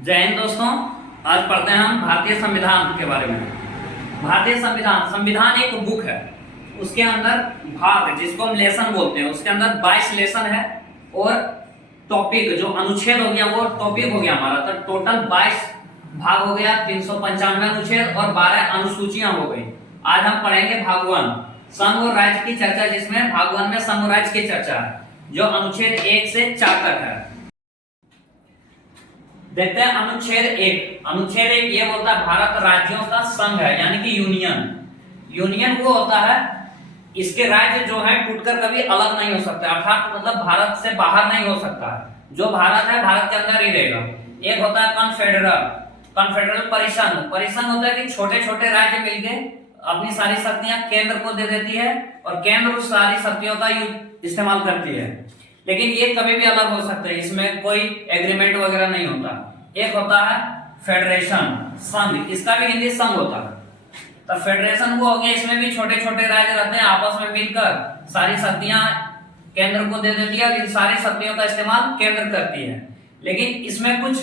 जय हिंद दोस्तों। आज पढ़ते हैं हम भारतीय संविधान के बारे में। भारतीय संविधान संविधान एक बुक है, उसके अंदर भाग जिसको हम लेसन बोलते हैं, उसके अंदर 22 लेसन है और टॉपिक जो अनुच्छेद हो गया वो टॉपिक हो गया हमारा। तो टोटल 22 भाग हो गया, 395 अनुच्छेद और 12 अनुसूचियां हो गई। आज हम पढ़ेंगे भाग 1 संघ और राज्य की चर्चा, जिसमें भाग 1 में संघ और राज्य की चर्चा है जो अनुच्छेद 1 से 4 तक है। देखते हैं अनुच्छेद 1। अनुच्छेद 1 ये बोलता है भारत राज्यों का संघ है, यानी कि यूनियन। यूनियन वो होता है इसके राज्य जो है टूटकर कभी अलग नहीं हो सकते, अर्थात मतलब भारत से बाहर नहीं हो सकता। जो भारत है भारत के अंदर ही रहेगा। एक होता है कॉन्फेडरल, कॉन्फेडरल परिसंघ। परिसंघ होता है कि छोटे छोटे राज्य मिलके अपनी सारी शक्तियां केंद्र को दे देती है और केंद्र उस सारी शक्तियों का इस्तेमाल करती है, लेकिन ये कभी भी अलग हो सकते हैं, इसमें कोई एग्रीमेंट वगैरह नहीं होता। एक होता है फेडरेशन, संघ, इसका भी हिंदी संघ होता है। तो फेडरेशन वो हो गया, इसमें भी छोटे छोटे राज्य रहते हैं, आपस में मिलकर सारी शक्तियां केंद्र को दे देती है, इन सारी शक्तियों का इस्तेमाल केंद्र करती है। लेकिन इसमें कुछ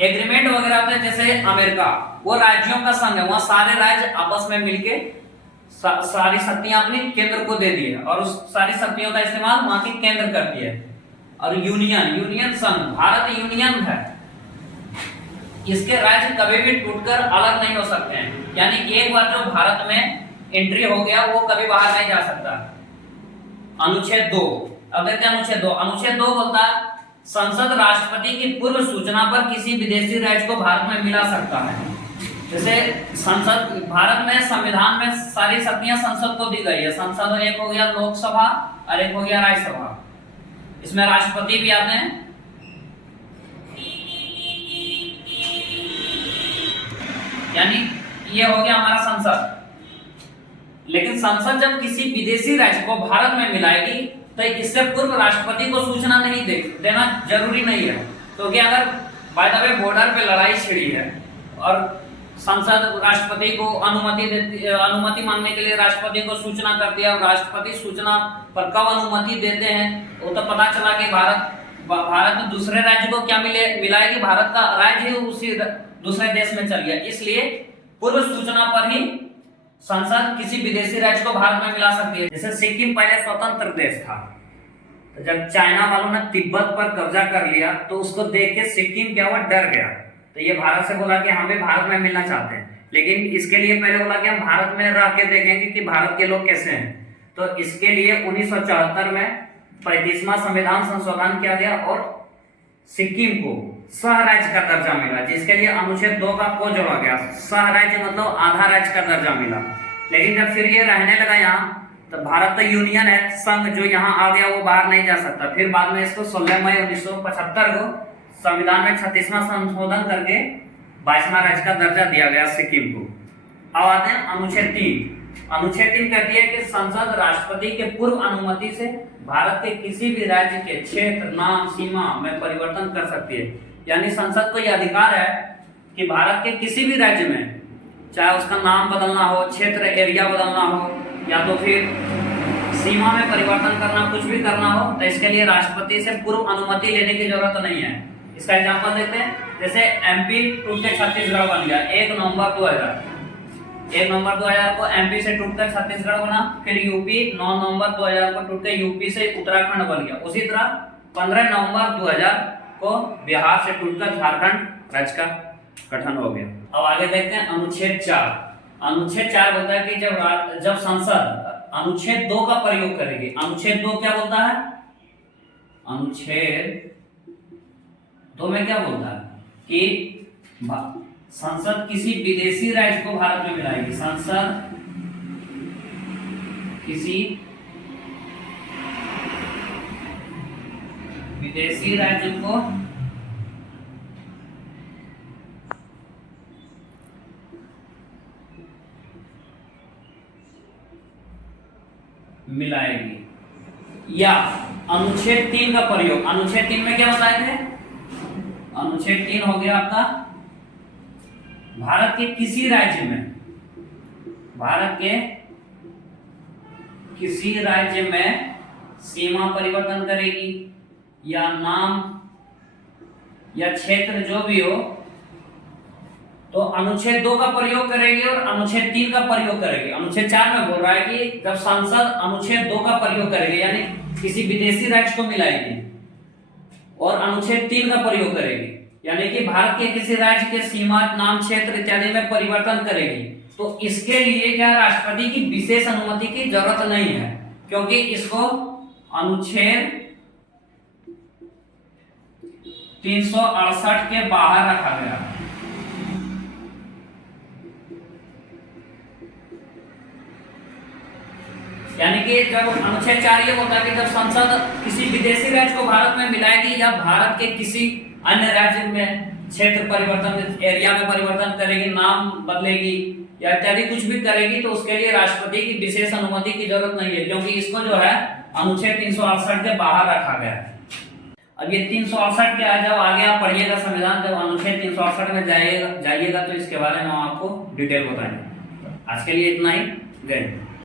एग्रीमेंट वगैरह होते हैं, जैसे अमेरिका, वो राज्यों का संघ है, वहां सारे राज्य आपस में मिलके सारी शक्तियां अपनी केंद्र को दे दी है और उस सारी शक्तियों का इस्तेमाल वहां की केंद्र करती है। और यूनियन, यूनियन संघ, भारत यूनियन है, इसके राज्य कभी भी टूटकर अलग नहीं हो सकते हैं, यानी एक बार जो भारत में एंट्री हो गया वो कभी बाहर नहीं जा सकता। अनुच्छेद 2, अब देखते हैं अनुच्छेद 2। अनुच्छेद 2 बोलता है संसद राष्ट्रपति की पूर्व सूचना पर किसी विदेशी राज्य को भारत में मिला सकता है। जैसे संसद, भारत में संविधान में सारी शक्तियां संसद को दी गई है। संसद एक हो गया लोकसभा और एक हो गया राज्यसभा, इसमें राष्ट्रपति भी आते हैं। यानी ये हो गया हमारा संसद। लेकिन संसद जब किसी विदेशी राज्य को भारत में मिलाएगी तो इससे पूर्व राष्ट्रपति को सूचना नहीं देना जरूरी नहीं है, क्योंकि अगर बाय द वे बॉर्डर पे लड़ाई छिड़ी है और संसद राष्ट्रपति को अनुमति मांगने के लिए राष्ट्रपति को सूचना करती है और राष्ट्रपति सूचना पर कब अनुमति देते हैं वो तो पता चला कि भारत दूसरे राज्य को क्या मिलाएगी, भारत का राज्य उसी दूसरे देश में चल गया। इसलिए पूर्व सूचना पर ही संसद किसी विदेशी राज्य को भारत में मिला सकती है। जैसे सिक्किम पहले स्वतंत्र देश था, तो जब चाइना वालों ने तिब्बत पर कब्जा कर लिया तो उसको देख के सिक्किम क्या हुआ, डर गया। तो ये भारत से बोला कि हम भी भारत में मिलना चाहते हैं, लेकिन इसके लिए पहले बोला कि हम भारत में रह के देखेंगे कि भारत के लोग कैसे हैं। तो इसके लिए 1974 में 35वां संविधान संशोधन किया गया और सिक्किम को सह राज्य का दर्जा मिला, जिसके लिए अनुच्छेद 2 का को जोड़ा गया। सह राज्य मतलब आधा राज्य का दर्जा मिला। लेकिन जब फिर ये रहने लगा यहाँ, तो भारत तो यूनियन है, संघ जो यहाँ आ गया वो बाहर नहीं जा सकता। फिर बाद में इसको 16 मई 1975 को संविधान में 36वां संशोधन करके 22वां राज्य का दर्जा दिया गया सिक्किम को। अब आते हैं अनुच्छेद 3। अनुच्छेद 3 कहती है कि संसद राष्ट्रपति के पूर्व अनुमति से भारत के किसी भी राज्य के क्षेत्र, नाम, सीमा में परिवर्तन कर सकती है। यानी संसद को यह अधिकार है कि भारत के किसी भी राज्य में, चाहे उसका नाम बदलना हो, क्षेत्र एरिया बदलना हो, या तो फिर सीमा में परिवर्तन करना, कुछ भी करना हो, तो इसके लिए राष्ट्रपति से पूर्व अनुमति लेने की जरूरत नहीं है। इसका एग्जांपल देते हैं, जैसे एमपी टूट के छत्तीसगढ़ बन गया 1 नवंबर 2000। 1 नवंबर 2000 को एमपी से टूटकर छत्तीसगढ़ बना, फिर यूपी 9 नवंबर 2000 को टूट के यूपी से उत्तराखंड बन गया। उसी तरह 15 नवंबर 2000 को बिहार से टूटकर झारखंड राज्य का गठन हो गया। अब आगे देखते हैं अनुच्छेद 4। अनुच्छेद 4 बोलता है कि जब संसद अनुच्छेद 2 का प्रयोग करेगी। अनुच्छेद 2 क्या बोलता है? अनुच्छेद 2 में क्या बोलता है कि संसद किसी विदेशी राज्य को भारत में मिलाएगी। संसद किसी विदेशी राज्य को मिलाएगी। या अनुच्छेद 3 का प्रयोग। अनुच्छेद 3 में क्या बताए थे? अनुच्छेद 3 हो गया आपका भारत के किसी राज्य में, भारत के किसी राज्य में सीमा परिवर्तन करेगी या नाम या क्षेत्र जो भी हो, तो अनुच्छेद 2 का प्रयोग करेगी और अनुच्छेद 3 का प्रयोग करेगी। अनुच्छेद 4 में बोल रहा है कि जब संसद अनुच्छेद 2 का प्रयोग करेगी, यानी किसी विदेशी राज्य को मिलाएगी, और अनुच्छेद 3 का प्रयोग करेगी, यानी कि भारत के किसी राज्य के सीमा, नाम, क्षेत्र इत्यादि में परिवर्तन करेगी, तो इसके लिए क्या राष्ट्रपति की विशेष अनुमति की जरूरत नहीं है, क्योंकि इसको अनुच्छेद 368 के बाहर रखा गया। यानी कि जब अनुच्छेद 4 ये होता है कि जब संसद किसी विदेशी राज्य को भारत में मिलाएगी या भारत के किसी अन्य राज्य में क्षेत्र परिवर्तन, एरिया में परिवर्तन करेगी, नाम बदलेगी या इत्यादि कुछ भी करेगी, तो उसके लिए राष्ट्रपति की विशेष अनुमति की जरूरत नहीं है, क्योंकि इसको जो है अनुच्छेद 368 के बाहर रखा गया है। अब ये 368 के जब आगे आप पढ़िएगा संविधान, जब अनुच्छेद 368 में जाइएगा तो इसके बारे में हम आपको डिटेल बताएंगे। आज के लिए इतना ही। जय हिंद।